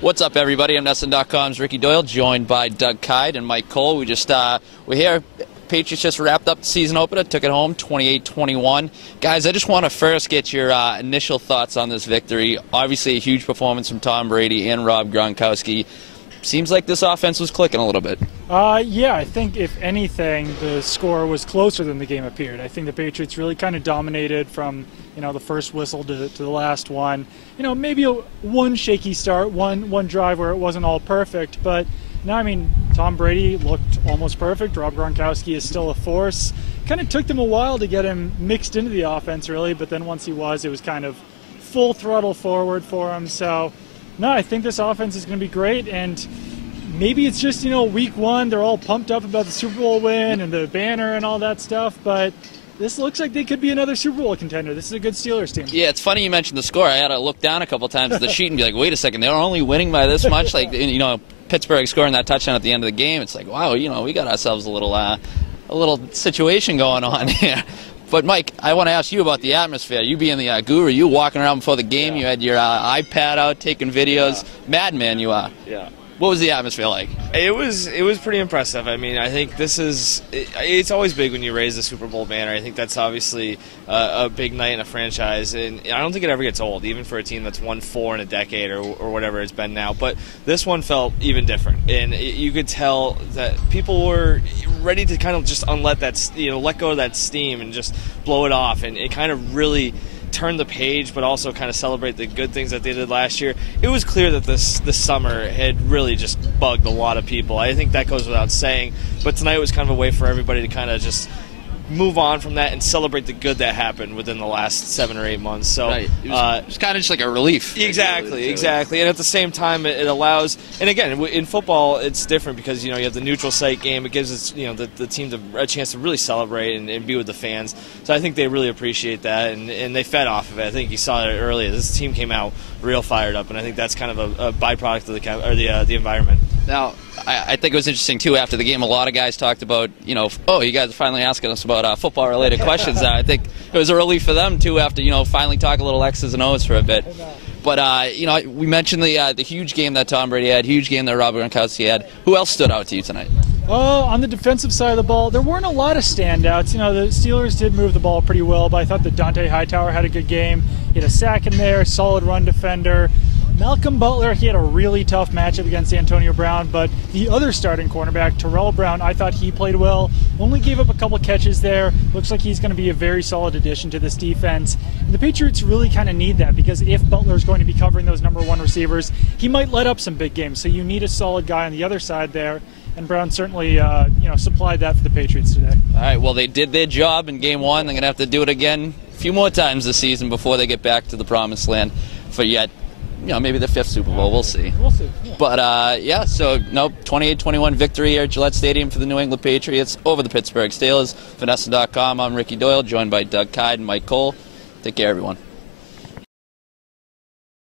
What's up, everybody? I'm NESN.com's Ricky Doyle, joined by Doug Kyed and Mike Cole. We're here. Patriots just wrapped up the season opener, took it home 28-21. Guys, I just want to first get your initial thoughts on this victory. Obviously, a huge performance from Tom Brady and Rob Gronkowski. Seems like this offense was clicking a little bit. Yeah, I think if anything, the score was closer than the game appeared. I think the Patriots really kind of dominated from the first whistle to the last one. Maybe one shaky start, one drive where it wasn't all perfect, but no, I mean, Tom Brady looked almost perfect. Rob Gronkowski is still a force. Kind of took them a while to get him mixed into the offense, really, but then once he was, it was kind of full throttle forward for him. So, no, I think this offense is going to be great, and maybe it's just, week one, they're all pumped up about the Super Bowl win and the banner and all that stuff, but this looks like they could be another Super Bowl contender. This is a good Steelers team. Yeah, it's funny you mentioned the score. I had to look down a couple times at the sheet and be like, wait a second, they're only winning by this much? Like, Pittsburgh scoring that touchdown at the end of the game. It's like, wow, we got ourselves a little situation going on here. But, Mike, I want to ask you about the atmosphere. You being the guru, you walking around before the game, You had your iPad out taking videos. Madman you are. Yeah. What was the atmosphere like? It was pretty impressive. I mean, I think it's always big when you raise the Super Bowl banner. I think that's obviously a big night in a franchise, and I don't think it ever gets old, even for a team that's won 4 in a decade or whatever it's been now. But this one felt even different, and you could tell that people were ready to kind of just let go of that steam and just blow it off, and it kind of really turn the page, but also kind of celebrate the good things that they did last year. It was clear that this summer had really just bugged a lot of people. I think that goes without saying, but tonight was kind of a way for everybody to kind of just move on from that and celebrate the good that happened within the last 7 or 8 months. So right. It was kind of just like a relief. Exactly. And at the same time, it allows. And again, in football, it's different because you have the neutral site game. It gives us the team a chance to really celebrate and be with the fans. So I think they really appreciate that, and they fed off of it. I think you saw it earlier. This team came out real fired up, and I think that's kind of a byproduct of the environment. Now, I think it was interesting, too, after the game, a lot of guys talked about, you guys are finally asking us about football-related questions now. I think it was a relief for them, too, after, finally talk a little X's and O's for a bit. But, we mentioned the huge game that Tom Brady had, huge game that Rob Gronkowski had. Who else stood out to you tonight? On the defensive side of the ball, there weren't a lot of standouts. The Steelers did move the ball pretty well, but I thought that Dante Hightower had a good game. He had a sack in there, solid run defender. Malcolm Butler, he had a really tough matchup against Antonio Brown, but the other starting cornerback, Terrell Brown, I thought he played well. Only gave up a couple catches there. Looks like he's going to be a very solid addition to this defense. And the Patriots really kind of need that because if Butler's going to be covering those number 1 receivers, he might let up some big games. So you need a solid guy on the other side there. And Brown certainly, supplied that for the Patriots today. All right, well, they did their job in Game 1. They're going to have to do it again a few more times this season before they get back to the promised land for yet, maybe the 5th Super Bowl. We'll see. Yeah. But, 28-21 victory here at Gillette Stadium for the New England Patriots over the Pittsburgh Steelers. For NESN.com, I'm Ricky Doyle, joined by Doug Kyed and Mike Cole. Take care, everyone.